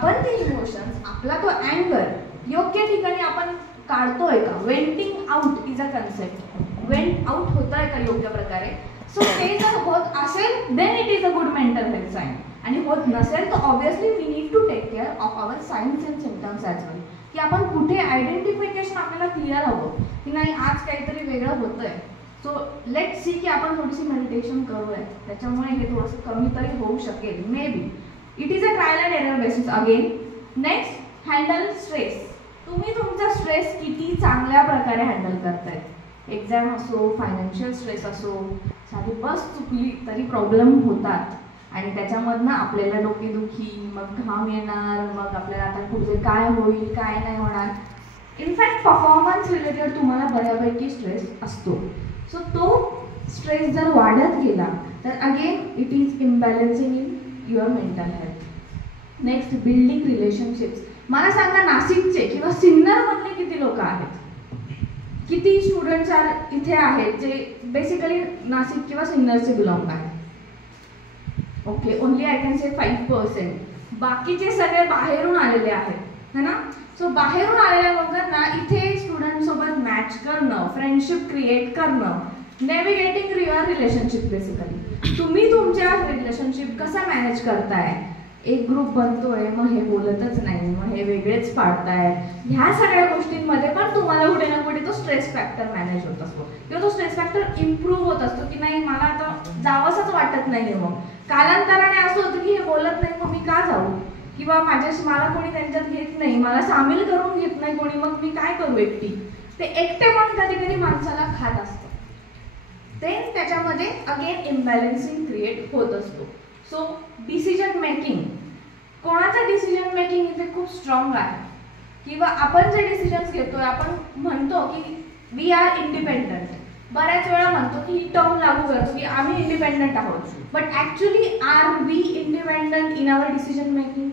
आपण ते इमोशन्स, आपला तो अँगर योग्य ठिकाणी आपण काढतोय का, venting out is a concept, vent out होत आहे का योग्य प्रकारे. सो ते जर होत असेल then it is a good mental health sign, आणि होत नसेल तर obviously we need to take care of our signs and symptoms as well, की आपण कुठे आयडेंटिफिकेशन आपल्याला क्लिअर हवं की नाही आज काहीतरी वेगळं होतंय. सो लेट सी की आपण थोडीशी मेडिटेशन करूया, त्याच्यामुळे हे थोडंसं कमी तरी होऊ शकेल may be. It is a trial and error basis again. Next, handle stress. तुम्ही तुमचा स्ट्रेस किती चांगल्या प्रकारे हँडल करताय. एक्झाम असो, फायनान्शियल स्ट्रेस असो, साधी बस चुकली तरी प्रॉब्लेम होतात आणि त्याच्यामधनं आपल्याला डोकेदुखी, मग घाम येणार, मग आपल्याला आता पुढे काय होईल काय नाही होणार. इनफॅक्ट परफॉर्मन्स रिलेटेड तुम्हाला बऱ्यापैकी स्ट्रेस असतो. सो तो स्ट्रेस जर वाढत गेला तर again it is imbalancing in your mental health. Next, building relationships. मला सांगा नाशिकचे किंवा सिन्नरमधले किती लोक आहेत, किती स्टुडंट्स इथे आहेत जे बेसिकली नाशिक किंवा सिन्नरचे बिलॉंग आहेत. Okay, only I can say 5%. बाकीचे सगळे बाहेरून आलेले आहेत है ना. सो बाहेरून आलेल्या लोकांना इथे स्टुडंट सोबत मॅच करणं, फ्रेंडशिप क्रिएट करणं, नेव्हिगेटिंग युअर रिलेशनशिप. बेसिकली तुम्ही तुमच्या रिलेशनशिप कसं मॅनेज करताय. एक ग्रुप बनतोय मग हे बोलतच नाही, मग हे वेगळेच पाडताय, ह्या सगळ्या गोष्टींमध्ये पण तुम्हाला कुठे ना कुठे तो स्ट्रेस फॅक्टर मॅनेज होत असतो किंवा तो स्ट्रेस फॅक्टर इम्प्रूव्ह होत असतो की नाही मला आता जावंसच वाटत नाहीये. मग कालांतराने असं होतं की हे बोलत नाही मग मी का जाऊ, किंवा माझ्याशी मला कोणी त्यांच्यात घेत नाही, मला सामील करून घेत नाही कोणी, मग मी काय करू एकटी. ते एकटे पण कधी कधी माणसाला खात असतं. देन त्याच्यामध्ये अगेन इम्बॅलन्सिंग क्रिएट होत असतो. सो डिसिजन मेकिंग, कोणाचं डिसिजन मेकिंग इथे खूप स्ट्रॉंग आहे किंवा आपण जे डिसिजन्स घेतोय, आपण म्हणतो की वी आर इंडिपेंडंट, बऱ्याच वेळा म्हणतो की ही टर्म लागू करतो की आम्ही इंडिपेंडंट आहोत, but actually are we independent in our decision making.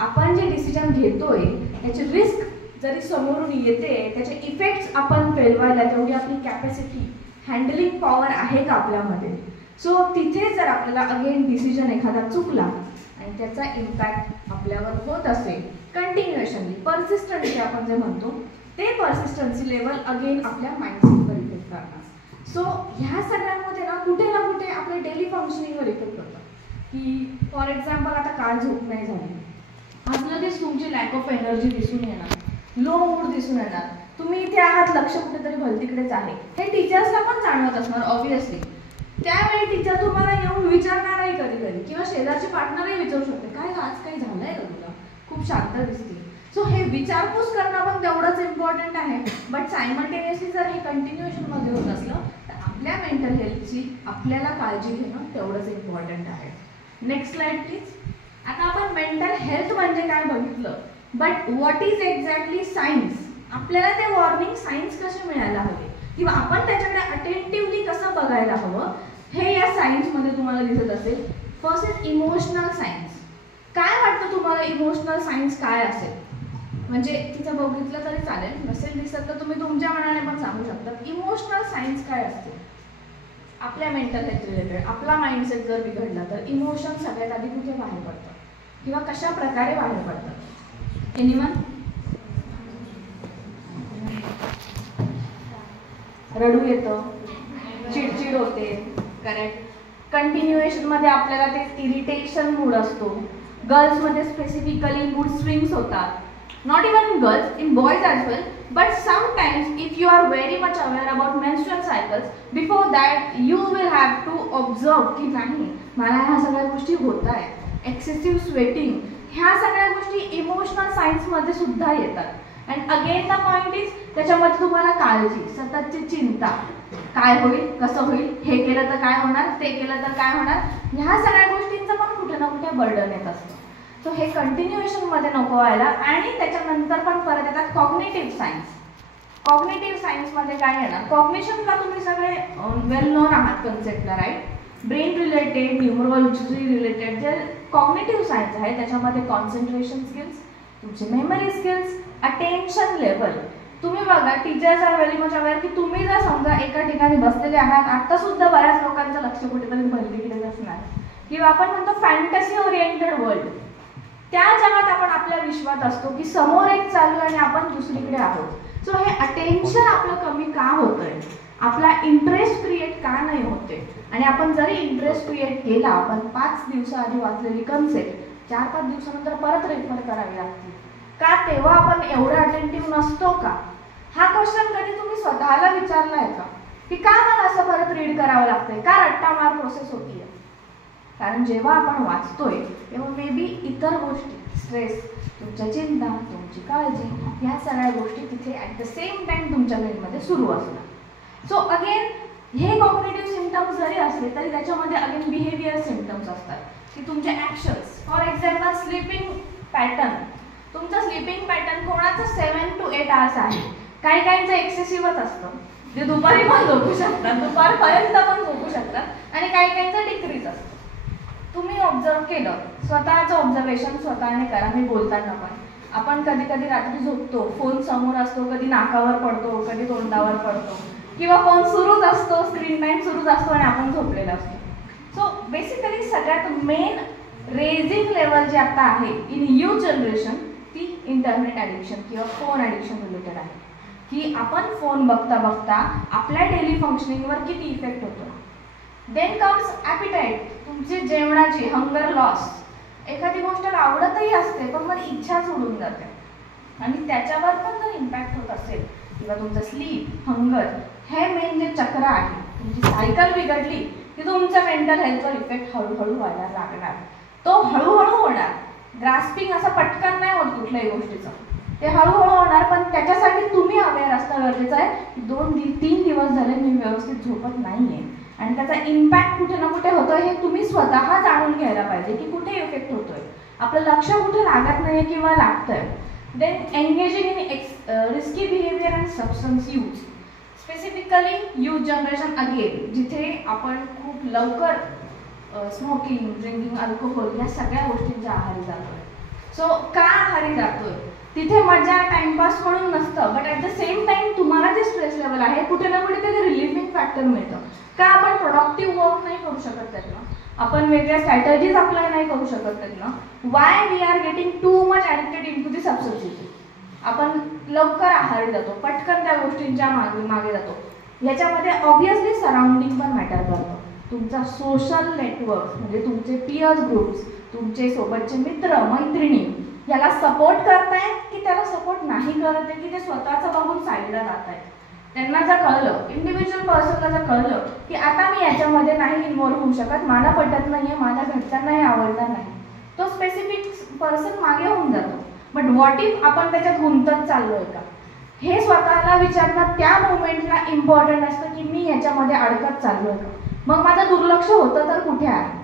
आपण जे डिसिजन घेतोय त्याची रिस्क जरी समोरून येते, त्याचे इफेक्ट्स आपण पेलवायला तेवढी आपली कॅपॅसिटी, हँडलिंग पॉवर आहे का आपल्यामध्ये. सो तिथे जर आपल्याला अगेन डिसिजन एखादा चुकला आणि त्याचा इम्पॅक्ट आपल्यावर होत असेल कंटिन्युएशनली, परसिस्टन्सी आपण जे म्हणतो, ते परसिस्टन्सी लेवल अगेन आपल्या माइंडसेटवर इफेक्ट करणार. सो ह्या सगळ्यांमध्ये ना कुठे ना कुठे आपल्या डेली फंक्शनिंगवर इफेक्ट होतं. की फॉर एक्झाम्पल आता काल झोप नाही झाली, आज लगेच तुमची लॅक ऑफ एनर्जी दिसून येणार, लो मूड दिसून येणार, तुम्ही इथे आहात लक्ष कुठेतरी भलतीकडेच आहे. हे टीचर्सला पण जाणवत असणार ऑब्व्हियसली. त्यावेळी टीचर तुम्हाला येऊन विचारणारही कधी कधी, किंवा शेजारची पार्टनरही विचारू शकते काय आज काही झालंय का तुला, खूप शांत दिसते. सो हे विचारपूस करणं पण तेवढंच इम्पॉर्टंट आहे. बट सायमल्टेनियसली जर हे कंटिन्युएशनमध्ये होत असलं तर आपल्या मेंटल हेल्थची आपल्याला काळजी घेणं तेवढंच इम्पॉर्टंट आहे. Next slide please. आता आपण मेंटल हेल्थ म्हणजे काय बघितलं, but what is exactly science. आपल्याला ते वॉर्निंग सायन्स कसे मिळायला हवे किंवा आपण त्याच्याकडे अटेंटिव्हली कसं बघायला हवं हे या सायन्समध्ये तुम्हाला दिसत असेल. First is emotional science. काय वाटतं तुम्हाला इमोशनल सायन्स काय असेल, म्हणजे तिथं बघितलं तरी चालेल, नसेल दिसत तर तुम्ही तुमच्या मनाने पण सांगू शकता. इमोशनल सायन्स काय असते आपल्या मेंटल हेल्थ रिलेटेड. आपला माइंडसेट जर बिघडला तर इमोशन सगळ्यात आधी कुठे बाहेर पडतात किंवा कशा प्रकारे बाहेर पडतात. एनिवन? रडू येतं, चिडचिड होते, करेक्ट. कंटिन्युएशनमध्ये आपल्याला ते इरिटेशन मूड असतो. गर्ल्समध्ये स्पेसिफिकली मूड स्विंग्स होतात. Not even in girls, in boys as well. But sometimes if you are very much aware about menstrual cycles, before that you will have to observe की नाही मला ह्या सगळ्या गोष्टी होत आहेत. एक्सेसिव्ह स्वेटिंग, ह्या सगळ्या गोष्टी इमोशनल सायन्समध्ये सुद्धा येतात. And again the point is त्याच्यामध्ये तुम्हाला काळजी, सततची चिंता, काय होईल, कसं होईल, हे केलं तर काय होणार, ते केलं तर काय होणार, ह्या सगळ्या गोष्टींचं पण कुठे ना कुठे बर्डन येत असतं. सो हे कंटिन्युएशनमध्ये नको व्हायला. आणि त्याच्यानंतर पण परत येतात कॉग्निटिव्ह सायन्स. कॉग्निटिव्ह सायन्समध्ये काय येणार, कॉग्निशनला तुम्ही सगळे वेल नोन आहात कन्सेप्टला, right. Brain related, numerology related जे कॉग्निटिव्ह सायन्स आहे त्याच्यामध्ये कॉन्सन्ट्रेशन स्किल्स, तुमचे मेमरी स्किल्स, अटेन्शन लेवल. तुम्ही बघा teachers are very much aware की तुम्ही जर समजा एका ठिकाणी बसलेले आहात, आता सुद्धा बऱ्याच लोकांचं लक्ष कुठेतरी भलतीकडेच असणार, किंवा आपण म्हणतो फॅन्टसी ओरिएंटेड वर्ल्ड. त्या जगात आपण आपल्या विश्वात असतो की समोर एक चालू आहे आणि आपण दुसरीकडे आहोत. सो हे अटेन्शन आपलं कमी का होतंय, आपला इंटरेस्ट क्रिएट का नाही होते. आणि आपण जरी इंटरेस्ट क्रिएट केला, आपण 5 दिवसाआधी वाचलेली कन्सेप्ट 4-5 दिवसानंतर परत रेफर करावी लागते का, तेव्हा आपण एवढं अटेंटिव्ह नसतो का. हा क्वेश्चन कधी तुम्ही स्वतःला विचारलाय का की का मला असं परत रीड करावं लागतंय, का रट्टामार प्रोसेस होतीये. कारण जेव्हा आपण वाचतोय तेव्हा मे बी इतर गोष्टी, स्ट्रेस, तुमच्या चिंता, तुमची काळजी, या सगळ्या गोष्टी तिथे ॲट द सेम टाइम तुमच्या ब्रेनमध्ये सुरू असतात. सो अगेन हे कॉग्निटिव्ह सिम्पटम्स जरी असले तरी त्याच्यामध्ये अगेन बिहेवियर सिम्पटम्स असतात की तुमचे actions. For example sleeping pattern, तुमचं स्लीपिंग पॅटर्न कोणाचं 7 to 8 hours आहे, काही काहींचं एक्सेसिव्हच असतं, जे दुपारी पण झोपू शकतात, दुपारपर्यंत पण झोपू शकतात, आणि काही काहींचं डिक्रीज असतं. तुम्ही ऑब्झर्व केलं, स्वतःचं ऑब्झर्वेशन स्वतःने करा. मी बोलताना पण आपण कधी कधी रात्री झोपतो, फोन समोर असतो, कधी नाकावर पडतो, कधी तोंडावर पडतो, किंवा फोन सुरूच असतो, स्क्रीन टाईम सुरूच असतो आणि आपण झोपलेला असतो. सो बेसिकली सगळ्यात मेन रेझिंग लेवल जे आता आहे इन न्यू जनरेशन, ती इंटरनेट ॲडिक्शन किंवा फोन ॲडिक्शन रिलेटेड आहे. की आपण फोन बघता बघता आपल्या डेली फंक्शनिंगवर किती इफेक्ट होतो. देन कम्स ॲपिटाईट, तुमची जेवणाची हंगर लॉस. एखादी गोष्ट आवडतही असते पण मग इच्छा सोडून जाते, आणि त्याच्यावर पण जर इम्पॅक्ट होत असेल, किंवा तुमचं स्लीप, हंगर, हे मेन जे चक्र आहे, तुमची सायकल बिघडली की तुमच्या मेंटल हेल्थवर इफेक्ट हळूहळू व्हायला लागणार. तो हळूहळू होणार, ग्रास्पिंग असं पटकन नाही होत कुठल्याही गोष्टीचं, ते हळूहळू होणार. पण त्याच्यासाठी तुम्ही अवेअर असणं गरजेचं आहे की 2-3 दिवस झाले मी व्यवस्थित झोपत नाहीये, आणि त्याचा इम्पॅक्ट कुठे ना कुठे होतोय हे तुम्ही स्वतः जाणून घ्यायला पाहिजे की कुठे इफेक्ट होतोय, आपलं लक्ष कुठे लागत नाहीये किंवा लागतंय. Then engaging in risky behaviour and substance use, specifically youth generation again, जिथे आपण खूप लवकर स्मोकिंग, ड्रिंकिंग, अल्कोहोल या सगळ्या गोष्टींच्या आहारी जातोय. सो का आहारी जातोय, तिथे मजा टाइमपास म्हणून नसतं, but at the same time तुम्हाला जे स्ट्रेस लेवल आहे कुठे ना कुठे ते रिलीफिंग फॅक्टर मिळतं. का आपण प्रोडक्टिव्ह वर्क नाही करू शकत त्यातनं, आपण वेगळ्या स्ट्रॅटेजीज अप्लाय नाही करू शकत त्यातनं. Why we are getting too much addicted into the substances. आपण लवकर आहारी जातो, पटकन त्या गोष्टींच्या मागे जातो. ह्याच्यामध्ये ऑब्व्हियसली सराउंडिंग पण मॅटर करतं. तुमचा सोशल नेटवर्क म्हणजे तुमचे पियर्स ग्रुप्स, तुमचे सोबतचे मित्र मैत्रिणी याला सपोर्ट करतायत की त्याला सपोर्ट नाही करत आहे, की ते स्वतःचं बघून साईडला जात आहेत. त्यांना जर कळलं, इंडिव्हिज्युअल पर्सनला जर कळलं की आता मी याच्यामध्ये नाही इन्व्हॉल्व होऊ शकत, मला पटत नाहीये, माझ्या घरच्यांना हे आवडणार नाही, तो स्पेसिफिक पर्सन मागे होऊन जातो. बट व्हॉट इफ आपण त्याच्यात गुंतत चाललोय का, हे स्वतःला विचारणं त्या मोमेंटला इम्पॉर्टंट असतं की मी याच्यामध्ये अडकत चाललोय का. मग माझं दुर्लक्ष होतं तर कुठे आहे,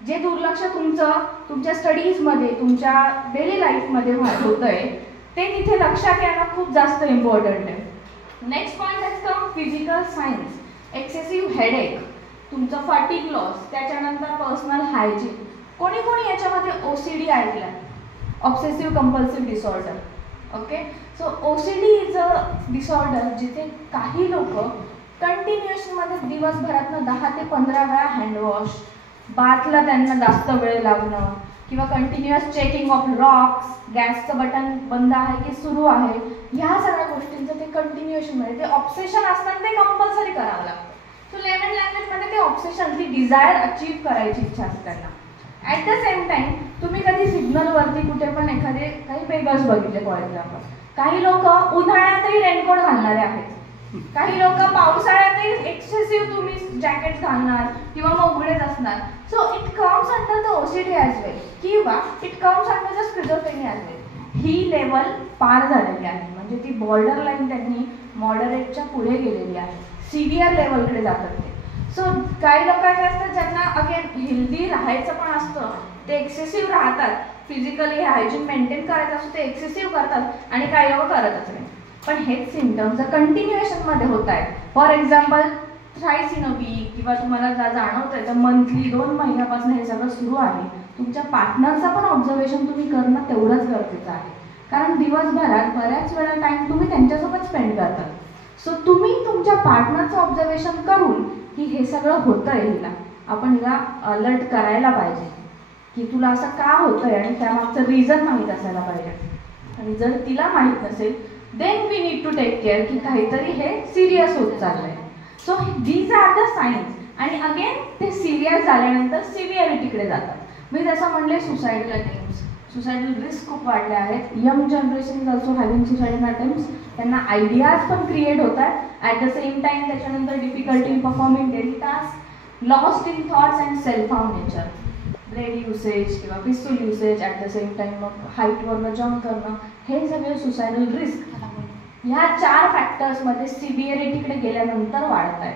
जे दुर्लक्ष तुमच्या स्टडीजमध्ये, तुमच्या डेली लाईफमध्ये होतंय ते तिथे लक्षात येणं खूप जास्त इम्पॉर्टंट आहे. Next point has come physical signs, excessive headache, तुमचं फॅटिग लॉस, त्याच्यानंतर पर्सनल हायजीन. कोणी कोणी याच्यामध्ये OCD ऐकलं, obsessive compulsive disorder. Okay, so OCD is a disorder जिथे काही लोक कंटिन्युएशनमध्ये दिवसभरातनं 10 ते 15 वेळा हँडवॉश, बाथला त्यांना जास्त वेळ लागणं, किंवा कंटिन्युअस चेकिंग ऑफ लॉक्स, गॅसचं बटन बंद आहे की सुरू आहे, ह्या सगळ्या गोष्टींचं ते कंटिन्युएशनमध्ये ते ऑब्सेशन असताना ते कंपल्सरी करावं लागतं. सो लेमन लँग्वेजमध्ये ते ऑब्सेशन, ती डिझायर अचीव्ह करायची इच्छा असते त्यांना. ॲट द सेम टाइम तुम्ही कधी सिग्नलवरती कुठे पण काही बेगर्स बघितले फॉर एक्झाम्पल, काही लोक उन्हाळ्यातही रेनकोट घालणारे आहेत, काही लोक पावसाळ्यातही एक्सेसिव्ह तुम्ही जॅकेट घालणार किंवा मग उघडेच असणार. So it comes under the OCD as well, किंवा it comes under the schizophrenia as well. ही लेवल पार झालेली आहे, म्हणजे ती बॉर्डर लाईन त्यांनी मॉडरेटच्या पुढे गेलेली आहे, सिव्हिअर लेवलकडे जातात ते. सो काही लोक काय असतात ज्यांना अगेन हेल्दी राहायचं पण असतं, ते एक्सेसिव्ह राहतात, फिजिकली हायजीन मेंटेन करायचं असतं ते एक्सेसिव्ह करतात, आणि काही लोक करतच नाही. पण हेच सिम्पटम्स जर कंटिन्युएशनमध्ये होत आहेत, for example thrice in a week, किंवा तुम्हाला जाणवतं आहे तर मंथली 2 महिन्यापासून हे सगळं सुरू आहे, तुमच्या पार्टनरचा पण ऑब्झर्वेशन तुम्ही करणं तेवढंच गरजेचं आहे. कारण दिवसभरात बऱ्याच वेळा टाईम तुम्ही त्यांच्यासोबत स्पेंड करतात. सो तुम्ही तुमच्या पार्टनरचं ऑब्झर्वेशन करून की हे सगळं होतंय, हिला आपण हिला अलर्ट करायला पाहिजे. की तुला असं का होतंय आणि त्यामागचं रिझन माहीत असायला पाहिजे. आणि जर तिला माहीत नसेल then we need to take care की काहीतरी हे सिरियस होत चाललंय. So these are the signs. आणि अगेन ते सिरियस झाल्यानंतर सिव्हिअरिटीकडे जातात. मी जसं म्हणले सुसाइडल अटेम्प्ट्स, सुसाइडल रिस्क खूप वाढले आहेत. Young generation is also having suicidal attempts. त्यांना आयडियाज पण क्रिएट होतात. ॲट द सेम टाइम त्याच्यानंतर difficulty in performing daily task, lost in thoughts and self harm nature, bread usage किंवा पिस्तूल usage, at the same time मग हाईटवरनं jump करणं, हे सगळे सुसाइडल रिस्क ह्या 4 फॅक्टर्समध्ये सिव्हिअरिटीकडे गेल्यानंतर वाढत आहे.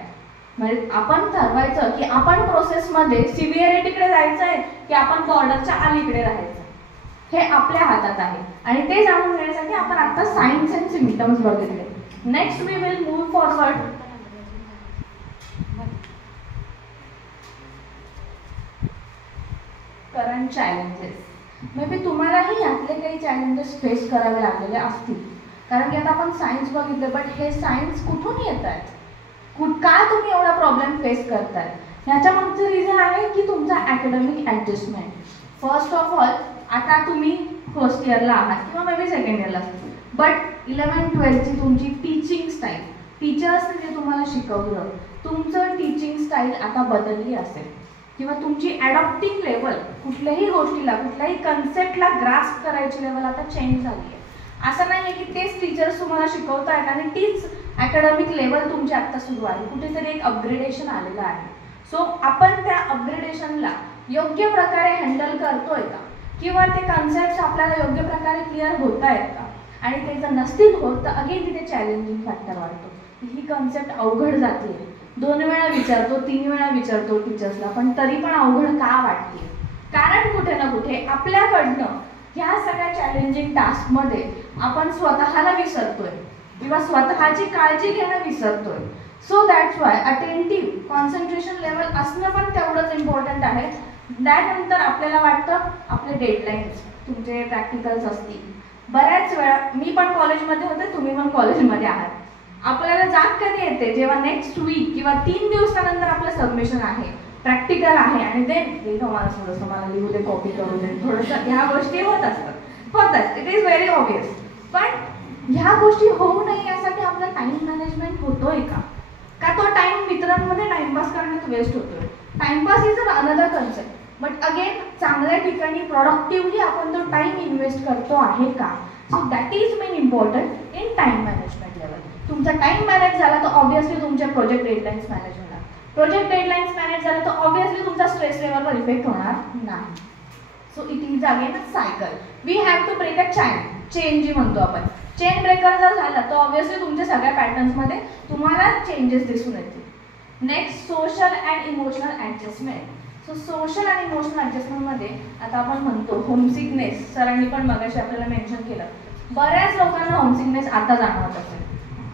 म्हणजे आपण ठरवायचं की आपण प्रोसेसमध्ये सिव्हिअरिटीकडे जायचं आहे की आपण बॉर्डरच्या अलीकडे राहायचं, हे आपल्या हातात आहे. आणि ते जाणून घेण्यासाठी आपण आता सायन्स अँड सिम्पटम्स बघितले. Next we will move forward current challenges. May be तुम्हालाही यातले काही चॅलेंजेस फेस करावे लागलेले असतील, कारण की आता आपण सायन्स बघितलं, बट हे सायन्स कुठून येत आहेत, का तुम्ही एवढा प्रॉब्लेम फेस करताय? ह्याच्या मागचं रिझन आहे की तुमचा academic adjustment. First of all आता तुम्ही फर्स्ट इयरला आहात किंवा मे बी सेकंड इयरला असतील, बट 11-12ची तुमची टीचिंग स्टाईल, टीचर्सने जे तुम्हाला शिकवलं तुमचं टीचिंग स्टाईल आता बदलली असेल किंवा तुमची ॲडॉप्टिंग लेवल कुठल्याही गोष्टीला, कुठल्याही कन्सेप्टला ग्रास्प करायची लेवल आता चेंज झाली आहे. असं नाही आहे की तेच टीचर्स तुम्हाला शिकवत आहेत आणि तीच अकॅडमिक लेवल तुमची आत्ता सुरू आहे. कुठेतरी एक अपग्रेडेशन आलेलं आहे. सो आपण त्या अपग्रेडेशनला योग्य प्रकारे हँडल करतोय का, किंवा ते कन्सेप्ट आपल्याला योग्य प्रकारे क्लिअर होत आहेत का? आणि ते जर नसतील होत तर अगेन तिथे चॅलेंजिंग फॅक्टर वाढतो. ही कन्सेप्ट अवघड जाते, 2 वेळा विचारतो, 3 वेळा विचारतो टीचर्सला, पण तरी पण अवघड का वाटते? कारण कुठे ना कुठे आपल्याकडनं ह्या सगळ्या चॅलेंजिंग टास्कमध्ये आपण स्वतःला विसरतोय किंवा स्वतःची काळजी घेणं विसरतोय. So that's why attentive concentration level असणं पण तेवढंच इम्पॉर्टंट आहे. त्यानंतर आपल्याला वाटतं आपले डेडलाईन्स, तुमचे प्रॅक्टिकल्स असतील. बऱ्याच वेळा मी पण कॉलेजमध्ये होते, तुम्ही पण कॉलेजमध्ये आहात. आपल्याला जाग कधी येते जेव्हा नेक्स्ट वीक किंवा 3 दिवसानंतर आपलं सबमिशन आहे, प्रॅक्टिकल आहे, आणि देन मला थोडंसं मला लिहू दे, कॉपी करू दे, थोडंसं ह्या गोष्टी होतात. It is very obvious. पण ह्या गोष्टी होऊ नये यासाठी आपला टाइम मॅनेजमेंट होतोय का? तो टाइम मित्रांमध्ये टाइमपास करण्यात वेस्ट होतोय? Timepass is another concept, but again चांगल्या ठिकाणी प्रोडक्टिव्हली आपण तो टाइम इन्व्हेस्ट करतो आहे का? So that is main important in time management level. तुमचा टाइम मॅनेज झाला तर ऑब्व्हियसली तुमचे प्रोजेक्ट डेडलाईन्स मॅनेज होणार. प्रोजेक्ट डेडलाईन्स मॅनेज झालं तर ऑब्व्हियसली तुमचा स्ट्रेस लेवलवर इफेक्ट होणार नाही. So it is again a cycle. We have to break a chain जी म्हणतो आपण. चेन ब्रेकर जर झाला तर ऑब्व्हियसली तुमच्या सगळ्या पॅटर्न्समध्ये तुम्हाला चेंजेस दिसून येतील. Next social and emotional adjustment. So social आणि इमोशनल ॲडजस्टमेंटमध्ये आता आपण म्हणतो होमसिकनेस. सरांनी पण मगाशी आपल्याला मेन्शन केलं, बऱ्याच लोकांना होमसिकनेस आता जाणवत असेल.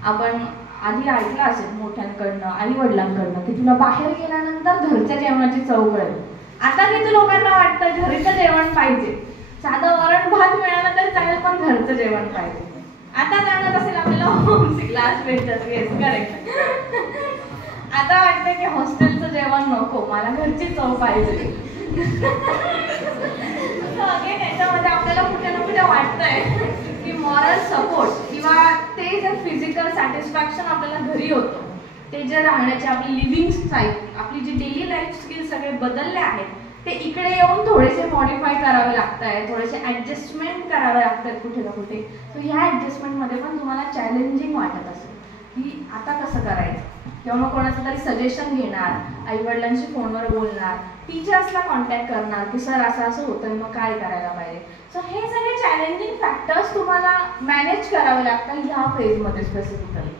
आपण आधी ऐकलं असेल मोठ्यांकडनं, आई वडिलांकडनं, की तुला बाहेर गेल्यानंतर घरच्या जेवणाची चव कळेल. आता किती लोकांना वाटतं घरीचं जेवण पाहिजे, साधं वरण भात मिळालं तर चालेल पण घरचं जेवण पाहिजे. आता जाणत असेल आपल्याला homesick last bencher. Yes, correct. आता वाटतं की हॉस्टेलचं जेवण नको, मला घरची चव पाहिजे. अगेन याच्यामध्ये आपल्याला कुठे ना कुठे वाटतंय की मॉरल सपोर्ट किंवा ते जे फिजिकल सॅटिस्फॅक्शन आपल्याला घरी होतं, ते जे राहण्याचे आपली लिव्हिंग स्टाईल, आपली जी डेली लाईफ स्किल सगळे बदलले आहेत, ते इकडे येऊन थोडेसे मॉडिफाय करावे लागत आहे, थोडेसे ॲडजस्टमेंट करावे लागत आहेत कुठे ना कुठे. सो ह्या ॲडजस्टमेंटमध्ये पण तुम्हाला चॅलेंजिंग वाटत असेल की आता कसं करायचं, किंवा मग कोणाचं तरी सजेशन घेणार, आईवडिलांशी फोनवर बोलणार, टीचर्सला कॉन्टॅक्ट करणार की सर असं असं होतं मग काय करायला पाहिजे. सो हे सगळे चॅलेंजिंग फॅक्टर्स तुम्हाला मॅनेज करावे लागतात ह्या फेजमध्ये स्पेसिफिकली.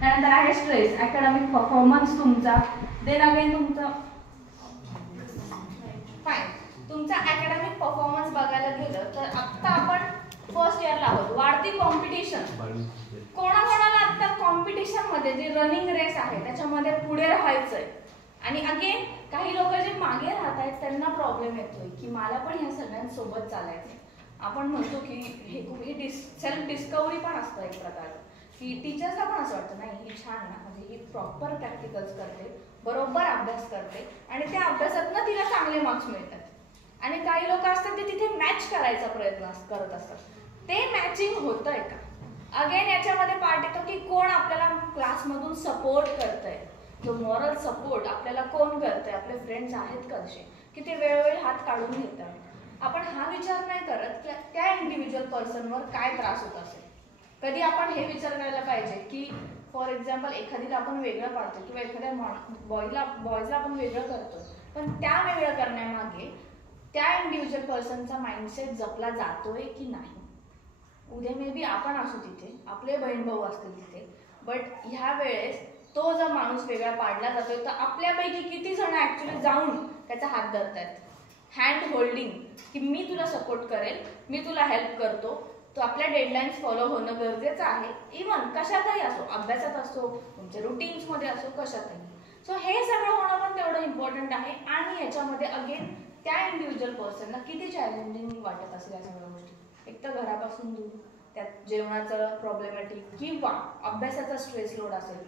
त्यानंतर आहे स्ट्रेस, अकॅडमिक परफॉर्मन्स तुमचा. देन अगेन तुमचा अकॅडमिक परफॉर्मन्स बघायला गेलं तर आत्ता आपण फर्स्ट इयरला आहोत. वाढती कॉम्पिटिशन, कोणाकोणाला आता कॉम्पिटिशनमध्ये जे रनिंग रेस आहे त्याच्यामध्ये पुढे राहायचंय. आणि अगेन काही लोक जे मागे राहत आहेत त्यांना प्रॉब्लेम येतोय की मला पण ह्या सगळ्यांसोबत चालायचंय. आपण म्हणतो की हे सेल्फ डिस्कवरी पण असतं एक प्रकारचं, की टीचर्सला पण असं वाटतं नाही ही छान ना, म्हणजे ही प्रॉपर प्रॅक्टिकल्स करते, बरोबर अभ्यास करते आणि त्या अभ्यासातनं तिला चांगले मार्क्स मिळतात. आणि काही लोक असतात ते तिथे मॅच करायचा प्रयत्न करत असतात. ते मॅचिंग होतंय का? अगेन याच्यामध्ये पार्ट येतो की कोण आपल्याला क्लासमधून सपोर्ट करतंय, जो मॉरल सपोर्ट आपल्याला कोण करतंय, आपले फ्रेंड्स आहेत का असे की ते वेळोवेळी हात काढून घेतात. आपण हा विचार नाही करत की त्या इंडिव्हिज्युअल पर्सनवर काय त्रास होत असेल. कधी आपण हे विचार करायला पाहिजे की फॉर एक्झाम्पल एखादीला आपण वेगळं पाडतो किंवा एखाद्या बॉयजला आपण वेगळं करतो, पण त्या वेगळं करण्यामागे त्या इंडिव्हिज्युअल पर्सनचा माइंडसेट जपला जातोय की नाही. उद्या मे बी आपण असू तिथे, आपले बहीण भाऊ असतील तिथे, बट ह्या वेळेस तो जर माणूस वेगळा पाडला जातोय तर आपल्यापैकी किती जण ऍक्च्युली जाऊन त्याचा हात धरतायत, हँड होल्डिंग, की मी तुला सपोर्ट करेल, मी तुला हेल्प करतो, तो आपल्या डेडलाईन्स फॉलो होणं गरजेचं आहे. इव्हन कशातही असो, अभ्यासात असो, तुमच्या रुटीन्समध्ये असो, कशातही. सो हे सगळं होणं पण तेवढं इम्पॉर्टंट आहे. आणि याच्यामध्ये अगेन त्या इंडिव्हिज्युअल पर्सनला किती चॅलेंजिंग वाटत असेल या सगळ्या गोष्टी. एक तर घरापासून दूर, त्यात जेवणाचं प्रॉब्लेमॅटिक किंवा अभ्यासाचा स्ट्रेस लोड असेल,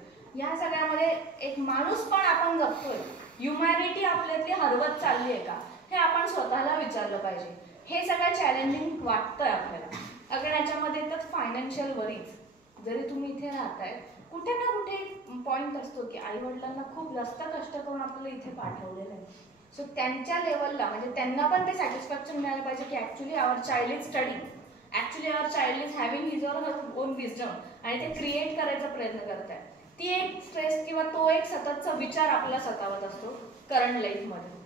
या सगळ्यामध्ये एक माणूस पण आपण जगतोय, ह्युमॅनिटी आपल्यातली हरवत चालली आहे का, हे आपण स्वतःला विचारलं पाहिजे. हे सगळं चॅलेंजिंग वाटतंय आपल्याला. अगर याच्यामध्ये येतात फायनान्शियल वरीज. जरी तुम्ही इथे राहताय, कुठे ना कुठे पॉईंट असतो की आई वडिलांना खूप जास्त कष्ट करून आपल्याला इथे पाठवलेलं आहे. सो त्यांच्या लेवलला म्हणजे त्यांना पण ते सॅटिस्फॅक्शन मिळालं पाहिजे की actually our child is studying, actually our child is having his or her own wisdom, आणि ते क्रिएट करायचा प्रयत्न करत आहे. ती एक स्ट्रेस किंवा तो एक सततचा विचार आपल्याला सतावत असतो करंट लाईफमध्ये.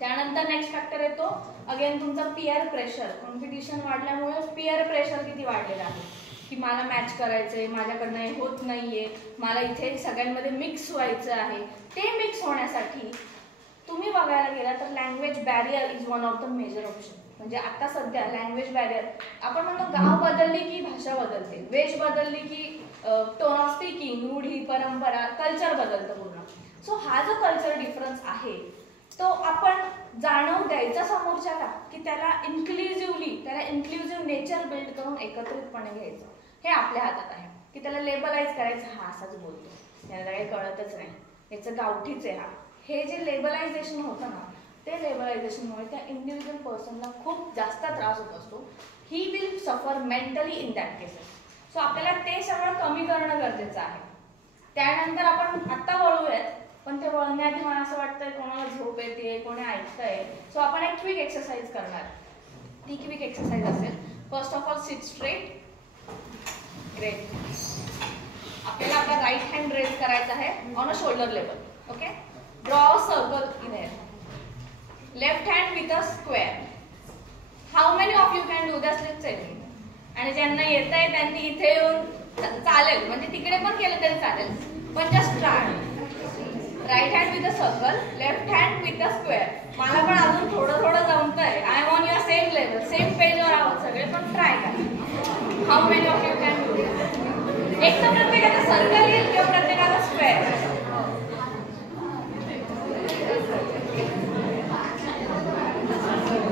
त्यानंतर नेक्स्ट फॅक्टर येतो अगेन तुमचा पिअर प्रेशर. कॉम्पिटिशन वाढल्यामुळे पिअर प्रेशर किती वाढलेलं आहे की मला मॅच करायचंय, माझ्याकडनं हे होत नाहीये, मला इथे सगळ्यांमध्ये मिक्स व्हायचं आहे. ते मिक्स होण्यासाठी तुम्ही बघायला गेला तर language barrier is one of the major option. म्हणजे आता सध्या लँग्वेज बॅरियर, आपण म्हणतो गाव बदलली की भाषा बदलते, वेश बदलली की टोन ऑफ स्पीकिंग, रूढी, परंपरा, कल्चर बदलतं पूर्ण. सो हा जो कल्चर डिफरन्स आहे तो आपण जाणवू द्यायचा समोरच्याला की त्याला इन्क्लुझिव्ह नेचर बिल्ड करून एकत्रितपणे घ्यायचं. हे आपल्या हातात आहे की त्याला लेबलाइज करायचं, हा असाच बोलतो, याला काही कळतच नाही, याचं गावठीच आहे हा. हे जे लेबलायझेशन होतं ना, ते लेबलायझेशनमुळे त्या इंडिव्हिज्युअल पर्सनला खूप जास्त त्रास होत असतो. He will suffer mentally in that cases. So आपल्याला ते सगळं कमी करणं गरजेचं आहे. त्यानंतर आपण आत्ता वळूयात, पण ते वळण्याआधी मला असं वाटतंय कोणाला झोप येते, कोणी ऐकतंय. सो आपण एक क्विक एक्सरसाइज करणार. ती क्विक एक्सरसाइज असेल, first of all seat straight. Great. आपल्याला आपला राईट हँड रेज करायचा आहे on a shoulder level. Okay. Draw a circle in air. Left hand with a square. How many of you can do this? Let's say. आणि ज्यांना येत आहे त्यांनी इथे येऊन चालेल, म्हणजे तिकडे पण केलं तरी चालेल, पण just try. Right hand with a circle, left hand with a square. मला पण अजून थोडं जमतंय. I am on your same level, same पेजवर आहोत सगळे, पण ट्राय करा. How many of you can do? एक तर प्रत्येकाला सर्कल येईल किंवा प्रत्येकाला स्क्वेअर.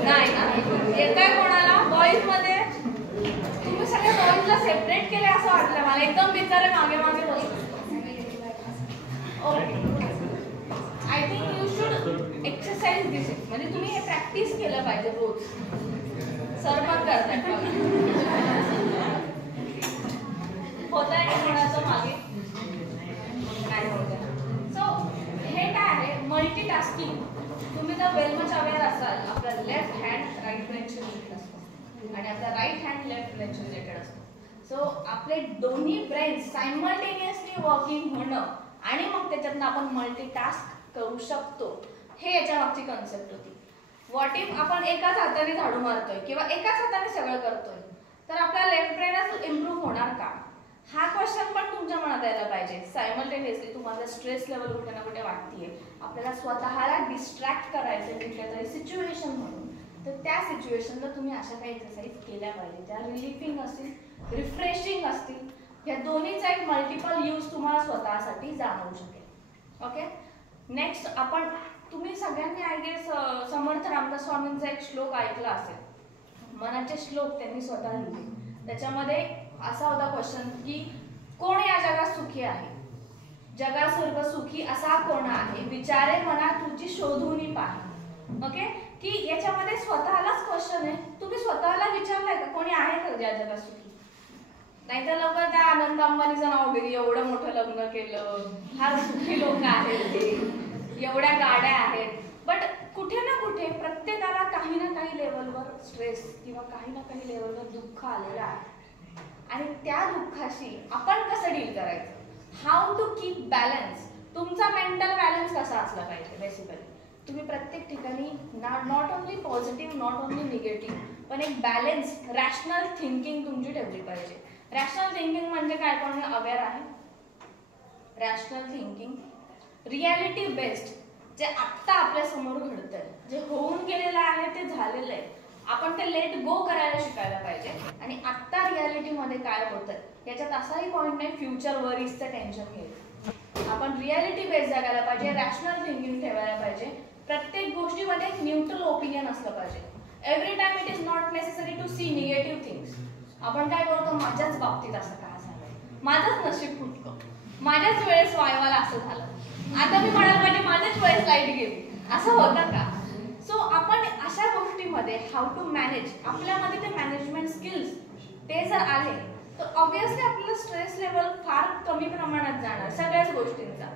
नाही ना? येत आहे कोणाला? बॉईज मध्ये तुम्ही सगळ्या बॉईजला सेपरेट केले असं वाटलं मला. एकदम बिचारे मागे मागे बसले. I think you should exercise this. म्हणजे तुम्ही हे प्रॅक्टिस केलं पाहिजे रोज. सर पण करताय होत आहे कोणाचं मागे नाही होत. सो हे काय आहे, मल्टीटास्किंग. तुम्ही जर वेल मच अवेअर असाल, आपला लेफ्ट हँड राईट ब्रेनशी रिलेटेड असतो आणि आपला राईट हँड लेफ्ट ब्रेनशी रिलेटेड असतो. सो आपले दोन्ही ब्रेन सायमल्टेनियसली वर्किंग होणं आणि मग त्याच्यातनं आपण मल्टीटास्क करू शकतो, हे याच्या मागची कन्सेप्ट होती. व्हॉट इफ आपण एकाच हाताने झाडू मारतोय किंवा एकाच हाताने सगळं करतोय, तर आपला लेफ्ट ब्रेनच इम्प्रूव्ह होणार का? हा क्वेश्चन पण तुमच्या मनात यायला पाहिजे. सायमल्टेनियसली तुम्हाला स्ट्रेस लेवल कुठे ना कुठे वाटतेय, आपल्याला स्वतःला डिस्ट्रॅक्ट करायचं कुठल्या तरी सिच्युएशन म्हणून, तर त्या सिच्युएशनला तुम्ही अशा काही एक्सरसाइज केल्या पाहिजे ज्या रिलीफिंग असतील, रिफ्रेशिंग असतील. या दोन्हीचा एक मल्टिपल यूज तुम्हाला स्वतःसाठी जाणवू शकेल. ओके. नेक्स्ट आपण, तुम्ही सगळ्यांनी आय गेस समर्थ रामदास स्वामींचा एक श्लोक ऐकला असेल, मनाचे श्लोक त्यांनी स्वतः लिहिले. त्याच्यामध्ये असा होता क्वेश्चन की कोण या जगात सुखी आहे? जगा सर्व सुखी असा कोण आहे? विचारे मना तुझी शोधून पाहे. ओके. की याच्यामध्ये स्वतःलाच क्वेश्चन आहे, तुम्ही स्वतःला विचारलाय का कोणी आहे का ज्या जगात सुखी? नाहीतर लोक त्या आनंद अंबानीचं नाव घेतली, एवढं मोठं लग्न केलं, फार सुखी लोक आहेत ते, एवढ्या गाड्या आहेत. बट कुठे ना कुठे प्रत्येकाला काही ना काही लेवलवर स्ट्रेस किंवा काही ना काही लेवलवर दुःख आलेलं आहे. आणि त्या दुःखाशी आपण कसं डील करायचं, हाऊ टू कीप बॅलन्स. तुमचा मेंटल बॅलन्स कसा असला पाहिजे बेसिकली. तुम्ही प्रत्येक ठिकाणी not only positive, not only negative, पण एक बॅलन्स रॅशनल थिंकिंग तुमची ठेवली पाहिजे. रॅशनल थिंकिंग म्हणजे काय, कोणी अवेअर आहे? रॅशनल थिंकिंग रियालिटी बेस्ड, जे आत्ता आपल्या समोर घडतंय, जे होऊन गेलेलं आहे ते झालेलं आहे, आपण ते लेट गो करायला शिकायला पाहिजे. आणि आत्ता रियालिटीमध्ये काय होतंय याच्यात असाही पॉईंट नाही फ्युचर वरीजचं टेन्शन घ्यायचं. आपण रियालिटी बेस्ड जगायला पाहिजे, रॅशनल थिंकिंग ठेवायला पाहिजे. प्रत्येक गोष्टीमध्ये एक न्यूट्रल ओपिनियन असलं पाहिजे. Every time it is not necessary to see negative things. आपण काय करतो, माझ्याच बाबतीत असं काय झालं, माझंच नशीब फुटकं, माझ्याच वेळेस वायवाला असं झालं, आता मी म्हणायला पाहिजे माझ्याच वेळेस लाईट गेली, असं होतं का? सो आपण अशा गोष्टीमध्ये हाऊ टू मॅनेज, आपल्यामध्ये ते मॅनेजमेंट स्किल्स ते जर आले तर ऑब्व्हियसली आपल्याला स्ट्रेस लेवल फार कमी प्रमाणात जाणार सगळ्याच गोष्टींचा.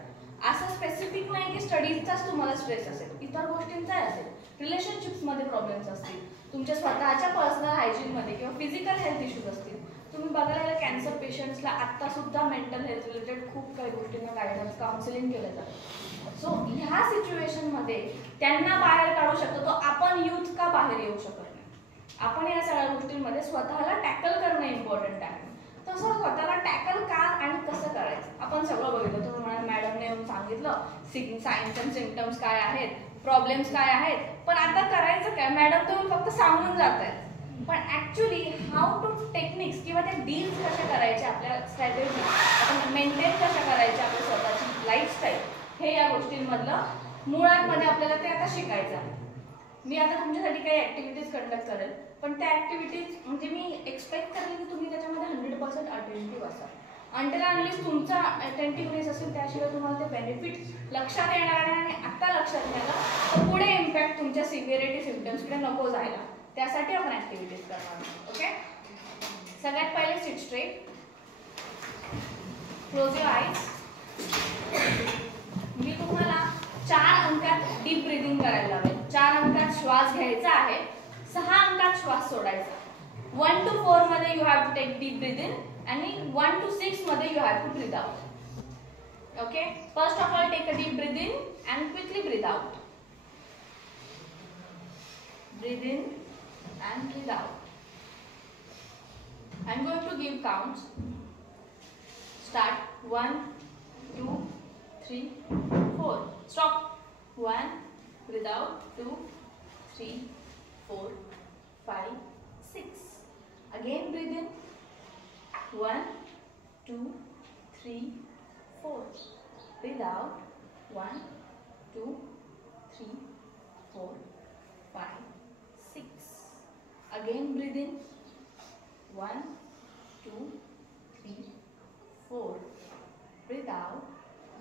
असं स्पेसिफिक नाही की स्टडीजचाच तुम्हाला स्ट्रेस असेल, इतर गोष्टींचाही असेल, रिलेशनशिप्समध्ये प्रॉब्लेम्स असतील, तुमच्या स्वतःच्या पर्सनल हायजीनमध्ये किंवा फिजिकल हेल्थ इश्यूज असतील. तुम्ही बघायला गेलं कॅन्सर पेशंट्सला आत्ता सुद्धा मेंटल हेल्थ रिलेटेड खूप काही गोष्टींना गायडन्स काउन्सिलिंग केलं जातं. सो ह्या सिच्युएशनमध्ये त्यांना बाहेर काढू शकतो तो आपण यूथ का बाहेर येऊ शकत नाही. आपण या सगळ्या गोष्टींमध्ये स्वतःला टॅकल करणं इम्पॉर्टंट आहे. तसं स्वतःला टॅकल का आणि कसं करायचं आपण सगळं बघितलं. तुम्ही म्हणाल मॅडमने येऊन सांगितलं सायन्स अँड सिम्पटम्स काय आहेत, प्रॉब्लेम्स काय आहेत, पण आता करायचं काय? मॅडम तुम्ही फक्त सांगून जात आहेत, पण ऍक्च्युली हाऊ टू टेक्निक्स किंवा ते डील्स कशा करायचे, आपल्या स्ट्रॅटेजी आपण मेंटेन कशा करायच्या, आपल्या स्वतःची लाईफस्टाईल, हे या गोष्टींमधलं मुळांमध्ये आपल्याला ते आता शिकायचं आहे. मी आता तुमच्यासाठी काही ऍक्टिव्हिटीज कंडक्ट करेल, पण त्या ऍक्टिव्हिटीज म्हणजे मी एक्सपेक्ट करेल की तुम्ही त्याच्यामध्ये 100% अटेंटिव्ह असाल. अंटिल अनलेस तुमचा अटेंटिव्हनेस असेल त्याशिवाय तुम्हाला ते बेनिफिट लक्षात येणार नाही. आणि आता लक्षात घ्यायला तर पुढे इम्पॅक्ट तुमच्या सिव्हिअरिटी सिम्पटम्सकडे नको जायला, त्यासाठी आपण ऍक्टिव्हिटीज करणार. ओके, सगळ्यात पहिले sit straight, close your eyes. मी तुम्हाला 4 अंकात डीप ब्रीदिंग करायला लावेल. 4 अंकात श्वास घ्यायचा आहे, 6 अंकात श्वास सोडायचा. 1 to 4 मध्ये you have to take deep breathing आणि 1 to 6 मध्ये you have to breathe out. Okay, first of all take a deep breathing and quickly breathe out. Breathe in and breathe out. I'm going to give counts. Start 1, 2, 3, 4. Stop. 1, breathe out. 2, 3, 4, 5, 6. Again breathe in. 1, 2, 3, 4. Breathe out. 1, 2, 3, 4, 5, 6. Again breathe in. 1, 2, 3, 4. Breathe out.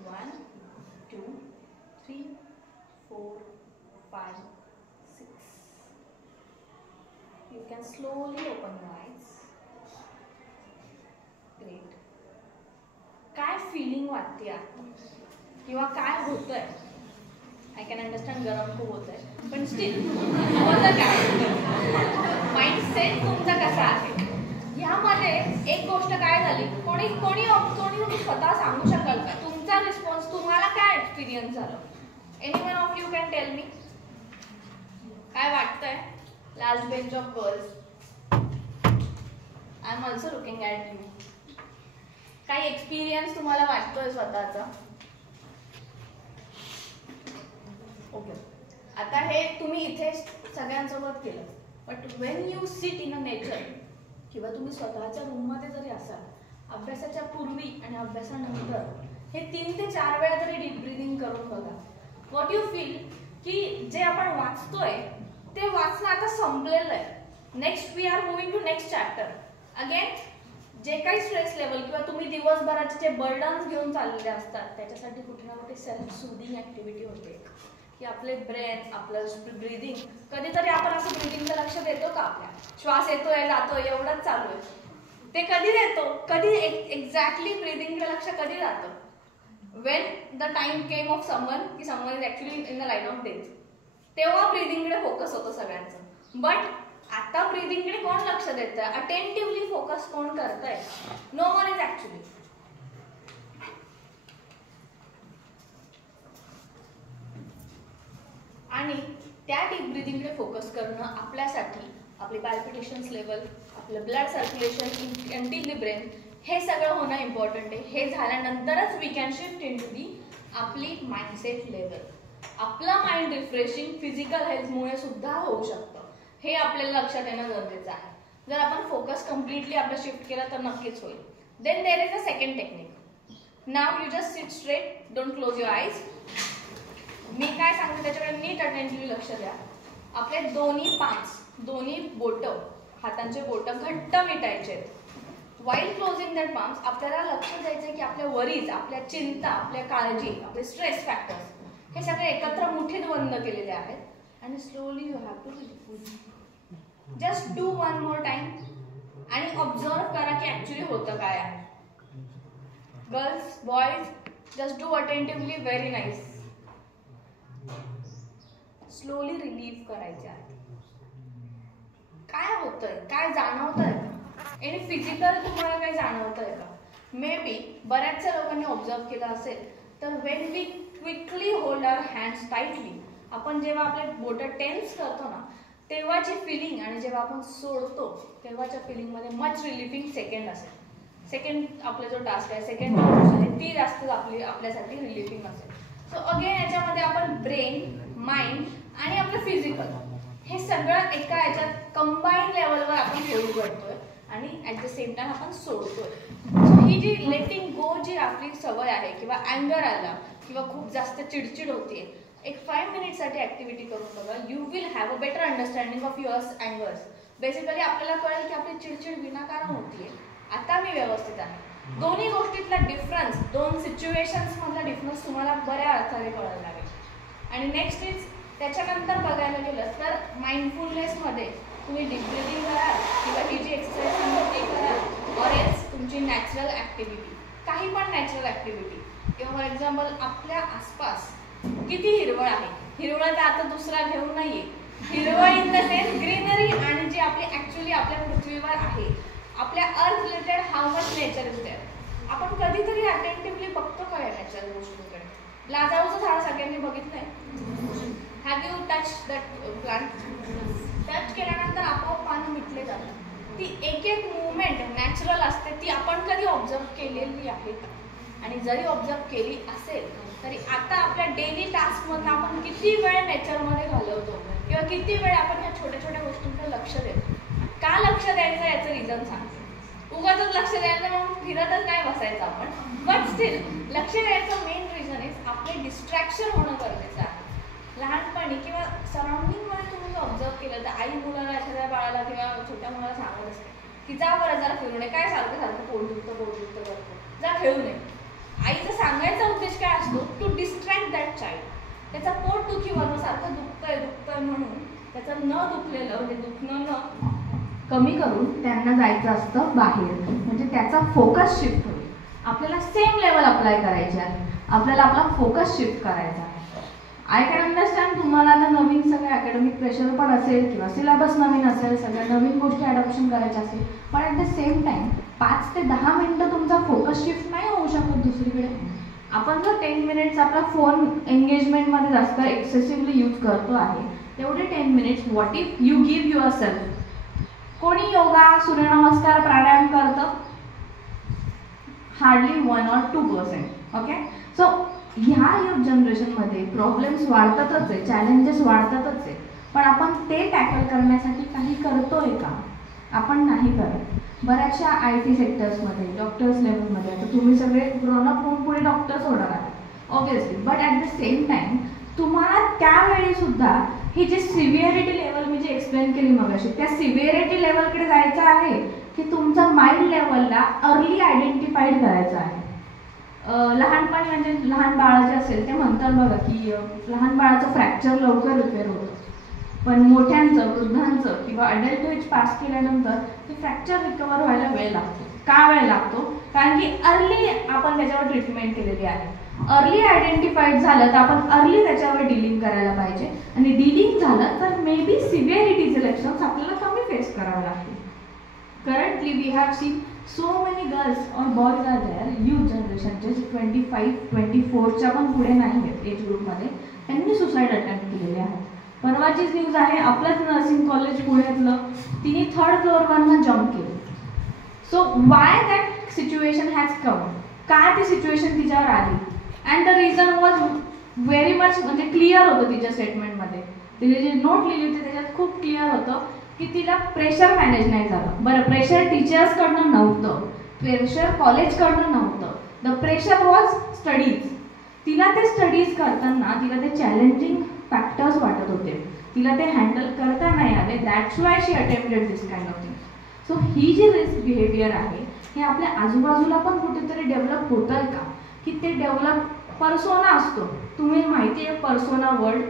1, 2, 3, 4, 5, 6. You can slowly open your eyes. Great. काय feeling वाटते आता किंवा काय होतंय? I can understand गरम खूप होत आहे, पण स्टील होतं काय? माइंडसेट तुमचा कसा आहे ह्यामध्ये एक गोष्ट काय झाली, कोणी कोणी तुम्ही स्वतः सांगू शकाल का तुमचा रिस्पॉन्स, तुम्हाला काय एक्सपिरियन्स झालं? Anyone of you can tell me काय वाटतंय? Last bench of girls, I am also looking at you. काही एक्सपिरियन्स तुम्हाला वाटतोय स्वतःचा? ओके, आता हे तुम्ही इथे सगळ्यांसोबत केलं, but Wien you sit in a nature किंवा तुम्ही स्वतःच्या रूममध्ये जरी असाल, अभ्यासाच्या पूर्वी आणि अभ्यासानंतर हे 3 ते 4 वेळा तरी डीप ब्रीदिंग करून बघा. व्हॉट यू फील की जे आपण वाचतोय ते वाचणं आता संपलेलं आहे. Next we are moving to next chapter. Again जे काही स्ट्रेस लेवल किंवा तुम्ही दिवसभराचे जे बर्डन्स घेऊन चाललेले असतात त्याच्यासाठी कुठे ना कुठे सेल्फ सुदिंग ऍक्टिव्हिटी होते. की आपले ब्रेन, आपलं ब्रीदिंग, कधीतरी आपण असं ब्रीदिंगला लक्ष देतो का? आपल्या श्वास येतोय जातोय एवढंच चालू आहे, ते कधी देतो? कधी एक्झॅक्टली ब्रीदिंगला लक्ष कधी जातं? When the time came of someone की someone is actually in the line of death, तेव्हा ब्रीदिंगकडे फोकस होतो सगळ्यांचं. बट आता ब्रीदिंगकडे कोण लक्ष देतंय? अटेंटिव्हली फोकस कोण करतंय? No one is actually. आणि त्या डीप ब्रीदिंगकडे फोकस करणं आपल्यासाठी आपली पॅल्पिटेशन्स लेवल, आपलं blood circulation into the brain, हे सगळं होणं इम्पॉर्टंट आहे. हे झाल्यानंतरच we can shift into the आपली माइंडसेट लेवल. आपलं माइंड रिफ्रेशिंग फिजिकल हेल्थमुळे सुद्धा होऊ शकतं, हे आपल्याला लक्षात येणं गरजेचं आहे. जर आपण फोकस कम्प्लिटली आपलं शिफ्ट केला तर नक्कीच होईल. Then there is a second technique. Now you just sit straight, don't close your eyes. मी काय सांगते त्याच्याकडे नीट अटेंटिव्हली लक्ष द्या. आपले दोन्ही बोटं, हातांचे बोटं घट्ट मिटायचे आहेत. वाईल क्लोजिंग दॅट पाम्स आपल्याला लक्ष द्यायचं की आपल्या वरीज, आपल्या चिंता, आपल्या काळजी, आपले स्ट्रेस फॅक्टर्स हे सगळे एकत्र मुठीत बंद केलेले आहेत. आणि slowly you have to just do one more time आणि ऑब्झर्व करा की ऍक्च्युली होतं काय आहे. Girls, boys, just do attentively. Very nice. Slowly relieve करायचे आहे. काय होतंय, काय जाणवतंय? आणि फिजिकल तुम्हाला काही जाणवतंय का? मे बी बऱ्याचशा लोकांनी ऑब्झर्व केलं असेल तर when we quickly hold our hands tightly, आपण जेव्हा आपले बोटं टेन्स करतो ना तेव्हाची फिलिंग आणि जेव्हा आपण सोडतो तेव्हाच्या फिलिंगमध्ये मच रिलीफिंग सेकंड असेल. सेकंड आपला जो टास्क आहे, सेकंड आहे, ती जास्त आपल्यासाठी रिलीफिंग असेल. सो अगेन याच्यामध्ये आपण ब्रेन, माइंड आणि आपलं फिजिकल हे सगळं एका याच्यात कंबाईन लेवलवर आपण होल्ड करतोय आणि ॲट द सेम टाइम आपण सोडतोय. सो ही जी लेटिंग गो जी आपली सवय आहे किंवा अँगर आला किंवा खूप जास्त चिडचिड होतीये, एक 5 मिनिटसाठी ऍक्टिव्हिटी करून बघा. You will have a better understanding of yours angers. Basically आपल्याला कळेल की आपली चिडचिड विनाकारण होतीये, आता मी व्यवस्थित आहे. दोन्ही गोष्टीतला डिफरन्स, दोन सिच्युएशन्स मधला डिफरन्स तुम्हाला बऱ्या अर्थाने कळायला लागेल. आणि नेक्स्ट इज त्याच्यानंतर बघायला गेलं तर माइंडफुलनेसमध्ये तुम्ही डीप ब्रीथिंग कराल किंवा ही जी एक्सरसाइज सांगते ती कराल, ऑर एल्स तुमची नॅचरल ॲक्टिव्हिटी, काही पण नॅचरल ॲक्टिव्हिटी. किंवा फॉर एक्झाम्पल आपल्या आसपास किती हिरवळ आहे, हिरवळाचा आता दुसरा घेऊन नाहीये, हिरवळ इन द सेन्स ग्रीनरी आणि जी आपली ऍक्च्युली आपल्या पृथ्वीवर आहे, आपल्या earth related how much nature is there. आपण कधीतरी अटेंटिव्हली बघतो का या नॅचरल गोष्टींकडे? लाजाळूचं झाड सगळ्यांनी बघितलंय. Have you touch that plant? Touch केल्यानंतर आपोआप पानं मिटले जातात. ती एक एक मुवमेंट नॅचरल असते, ती आपण कधी ऑब्झर्व केलेली आहे का? आणि जरी ऑब्झर्व केली असेल तरी आता आपल्या डेली टास्कमधून आपण किती वेळ नेचरमध्ये घालवतो किंवा किती वेळ आपण ह्या छोट्या छोट्या गोष्टींकडे लक्ष देतो? का लक्ष द्यायचं याचं रिझन सांगते. उगाचच लक्ष द्यायचं म्हणून फिरतच नाही बसायचं आपण, बट स्टील लक्ष द्यायचं मेन रिझन इज आपले डिस्ट्रॅक्शन होणं गरजेचं आहे. लहानपणी किंवा सराउंडिंगमध्ये तुम्ही ऑब्झर्व केलं तर आई मुलाला, एखाद्या बाळाला किंवा छोट्या मुलाला सांगत असते की जा बरं जरा फिरू नये, काय सारखं सारखं पोट दुखतं करतो, जा खेळू नये. आईचा सांगायचा उद्देश काय असतो? To distract that child. त्याचा पोट दुखीवरून सारखं दुखतंय म्हणून त्याचं न दुखलेलं म्हणजे दुखणं न कमी करून त्यांना जायचं असतं बाहेर, म्हणजे त्याचा फोकस शिफ्ट होईल. आपल्याला सेम लेवल अप्लाय करायचे आहे, आपल्याला आपला फोकस शिफ्ट करायचा आहे. आय कॅन अंडरस्टँड तुम्हाला आता नवीन सगळं अकॅडमिक प्रेशर पण असेल किंवा सिलेबस नवीन असेल, सगळ्या नवीन गोष्टी अडॉप्शन करायच्या असेल, पण ॲट द सेम टाइम 5 ते 10 मिनिटं तुमचा फोकस शिफ्ट नाही होऊ शकत दुसरीकडे. आपण जर 10 मिनिट्स आपला फोन एंगेजमेंटमध्ये जास्त एक्सेसिव्हली यूज करतो आहे, तेवढे 10 minutes what if you give your self. कोणी योगा, सूर्यनमस्कार, प्राणायाम करतं? Hardly 1 or 2%. ओके. सो ह्या युथ जनरेशनमध्ये प्रॉब्लेम्स वाढतातच आहे, चॅलेंजेस वाढतातच आहे, पण आपण ते टॅकल करण्यासाठी काही करतोय का? आपण नाही करत. बऱ्याचशा IT सेक्टर्समध्ये, डॉक्टर्स लेवलमध्ये, आता तुम्ही सगळे ग्रोनअप होऊन पुढे डॉक्टर्स होणार आहात obviously, but at the same time तुम्हाला त्यावेळी सुद्धा ही जी सिव्हिअरिटी लेवल मी जी एक्सप्लेन केली मगाशी, त्या सिव्हिअरिटी लेवलकडे जायचं आहे की तुमचा माइंड लेवलला अर्ली आयडेंटिफाईड करायचं आहे. लहानपणी म्हणजे लहान बाळ जे असेल ते म्हणतात बघा की लहान बाळाचं फ्रॅक्चर लवकर रिपेअर होतं, पण मोठ्यांचं, वृद्धांचं किंवा अडल्ट एज पास केल्यानंतर ते फ्रॅक्चर रिकवर व्हायला वेळ लागतो. का वेळ लागतो? कारण की अर्ली आपण त्याच्यावर ट्रीटमेंट केलेली आहे. अर्ली आयडेंटिफाईड झालं तर आपण अर्ली त्याच्यावर डीलिंग करायला पाहिजे, आणि डीलिंग झालं तर मे बी सिव्हिअरिटीचे लक्षण आपल्याला कमी फेस करावे लागतील. Currently we have seen so many girls or boys are there, youth जनरेशनचे 25-24च्या पण पुढे नाही आहेत एज ग्रुपमध्ये, त्यांनी सुसाईड अटेम्प्ट केलेले आहेत. परवाचीच न्यूज आहे, आपलंच नर्सिंग कॉलेज पुण्यातलं, तिने 3rd फ्लोअरवरनं जम्प केलं. So Y that situation has come, का ती सिच्युएशन तिच्यावर आली? And the reason was very much म्हणजे क्लिअर होतं तिच्या स्टेटमेंटमध्ये. तिने जे नोट लिहिली होती त्याच्यात खूप क्लिअर होतं की तिला प्रेशर मॅनेज नाही झालं. बरं, प्रेशर टीचर्सकडनं नव्हतं, प्रेशर कॉलेजकडनं नव्हतं, द प्रेशर वॉज स्टडीज. तिला ते स्टडीज करताना तिला ते चॅलेंजिंग फॅक्टर्स वाटत होते, तिला ते हँडल करता नाही आले. That's why she attempted this kind of thing. So ही जी रिस्क बिहेवियर आहे हे आपल्या आजूबाजूला पण कुठेतरी डेव्हलप होत आहे का? की ते डेव्हलप पर्सोना असतो, तुम्ही माहिती आहे पर्सोना वर्ड,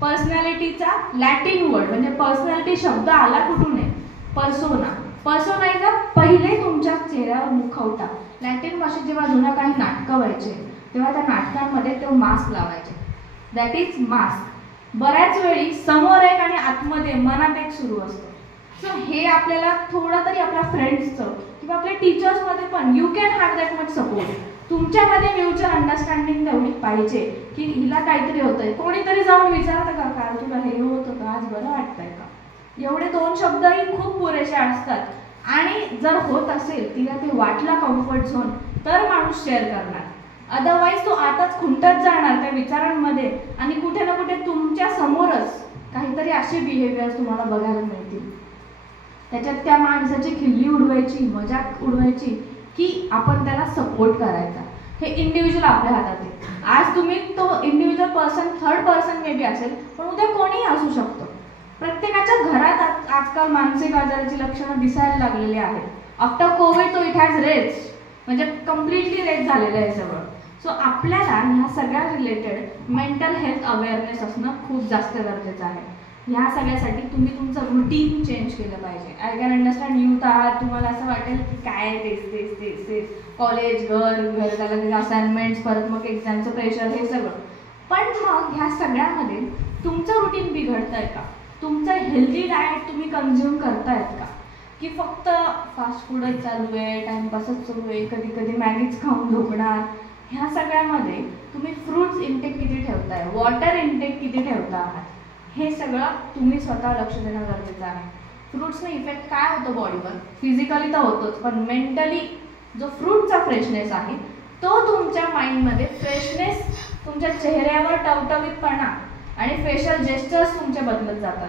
पर्सनॅलिटीचा लॅटिन वर्ड, म्हणजे पर्सनॅलिटी शब्द आला कुठून आहे? पर्सोना. पर्सोना इज पहिले तुमच्या चेहऱ्यावर मुखवटा. लॅटिन भाषेत जेव्हा जुन्या काही नाटकं व्हायचे तेव्हा त्या नाटकांमध्ये ते मास्क लावायचे, दॅट इज मास्क. बऱ्याच वेळी समोर एक आणि आतमध्ये मनात एक सुरू असतं. सो हे आपल्याला थोडं तरी आपल्या फ्रेंड्सचं किंवा आपल्या टीचर्समध्ये पण you can have that much support. तुमच्यामध्ये म्युच्युअल अंडरस्टँडिंग तेवढी पाहिजे की हिला काहीतरी होतंय, कोणीतरी जाऊन विचारतं का काय तुला हे होत होतं, आज बरं वाटतंय का? एवढे 2 शब्दही खूप पुरेसे असतात. आणि जर होत असेल तिला ते वाटला कम्फर्ट झोन तर माणूस शेअर करणार, अदरवाईज तो आताच खुंटत जाणार त्या विचारांमध्ये, आणि कुठे ना कुठे तुमच्या समोरच काहीतरी असे बिहेवियर तुम्हाला बघायला मिळतील. त्याच्यात त्या माणसाची खिल्ली उडवायची, मजाक उडवायची की आपण त्याला सपोर्ट करायचा. हे इंडिव्हिज्युअल आपल्या हातात आहे. आज तुम्ही तो individual person 3rd person may be असेल, पण उद्या कोणीही असू शकतं. प्रत्येकाच्या घरात आजकाल मानसिक आजाराची लक्षणं दिसायला लागलेली आहेत. आफ्टर कोविड तो इट हॅज रेज, म्हणजे कम्प्लिटली रेज झालेलं आहे सगळं. सो आपल्याला ह्या सगळ्या रिलेटेड मेंटल हेल्थ अवेअरनेस असणं खूप जास्त गरजेचं आहे. ह्या सगळ्यासाठी तुम्ही तुमचं रुटीन चेंज केलं पाहिजे. आय कॅन अंडरस्टँड यूथ आहात, तुम्हाला असं वाटेल की काय तेच तेच तेच तेच कॉलेज, घर त्याला असाइनमेंट्स, परत मग एक्झामचं प्रेशर, हे सगळं. पण मग ह्या सगळ्यामध्ये तुमचं रुटीन बिघडतंय का? तुमचं हेल्दी डाएट तुम्ही कन्झ्युम करतायत का? की फक्त फास्ट फूडच चालू आहे, टाइमपासच चालू आहे, कधी कधी मॅगीच खाऊन झोपणार? ह्या सगळ्यामध्ये तुम्ही फ्रूट्स इंटेक किती ठेवताय, वॉटर इंटेक किती ठेवता आहात, हे सगळं तुम्ही स्वतः लक्ष देणं गरजेचं आहे. फ्रूट्सने इफेक्ट काय होतो बॉडीवर? फिजिकली तर होतोच, पण मेंटली जो फ्रूटचा फ्रेशनेस आहे तो तुमच्या माइंडमध्ये फ्रेशनेस, तुमच्या चेहऱ्यावर टवटवीतपणा आणि फेशियल जेस्चर्स तुमचे बदलत जातात.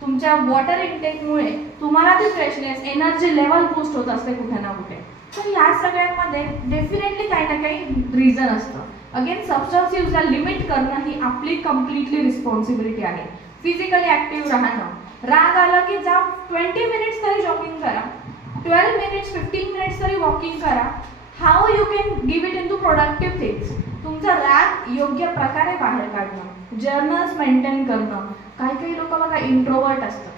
तुमच्या वॉटर इंटेकमुळे तुम्हाला ती फ्रेशनेस, एनर्जी लेवल बूस्ट होत असते कुठे ना कुठे. तर या सगळ्यांमध्ये डेफिनेटली काही ना काही रिझन असतं. अगेन सबस्टन्स यूजला लिमिट करणं ही आपली कम्प्लिटली रिस्पॉन्सिबिलिटी आहे. फिजिकली ॲक्टिव्ह राहणं, राग आला की जा 20 मिनिट्स तरी जॉगिंग करा, 12 मिनिट्स 15 मिनिट्स तरी वॉकिंग करा. How you can give it into productive things. तुमचा राग योग्य प्रकारे बाहेर काढणं, जर्नल्स मेंटेन करणं. काही लोक बघा इंट्रोवर्ट असतात,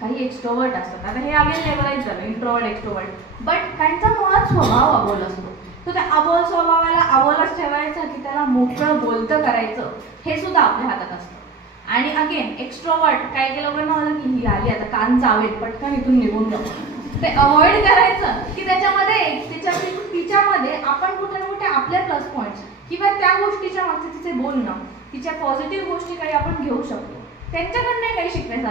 काही एक्स्ट्रोवर्ट असतात. आता हे अगेन लेवलाइज झालं इंट्रोवर्ट एक्स्ट्रोवर्ट, बट काहींचा मुळात स्वभाव अबोल असतो. तर त्या अबोल स्वभावाला अबोलच ठेवायचं की त्याला मोकळं बोलतं करायचं, हे सुद्धा आपल्या हातात असतं. आणि अगेन एक्स्ट्रोवर्ट, काही लोकांना होतं की ही आली आता कान चावेल, पटकन इथून निघून जाऊ. ते अवॉइड करायचं की त्याच्यामध्ये तिच्यामध्ये आपण कुठे ना कुठे आपले प्लस पॉईंट्स किंवा त्या गोष्टीच्या मागचं तिचे बोलणं, तिच्या पॉझिटिव्ह गोष्टी काही आपण घेऊ शकतो, त्यांच्याकडनं काही शिकण्यासाठी.